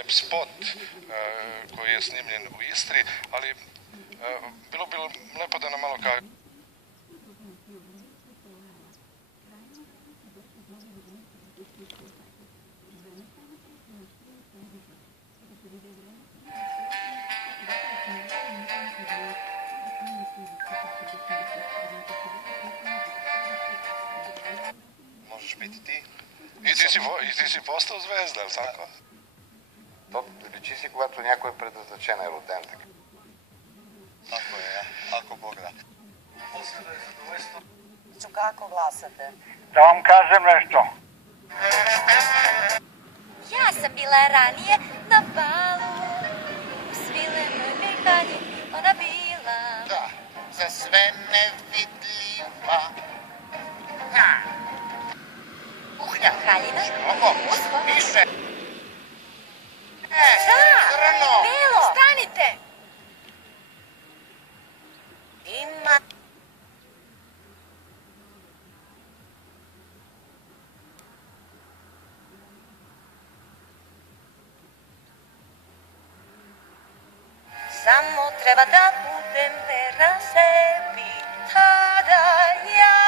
lep spot koji je snimljen u Istri, ali bilo bi lepo da nam malo kaže. Možeš biti ti. И ти си постал звезда, ali tako? То личи си, когато някой предназначен е роден така. Tako je, ako Bog da. Posebno je zadovoljstvo. Kako glasate? Da vam kažem nešto. Ja sam bila ranije na balu, u svilenoj mehani ona bila. Da, za sve nevidljiva. Kuhnja. Haljina? Ovo, Usko? više. Crno! Belo! Stanite! Ima... Samo treba da budem vera sebi, tada ja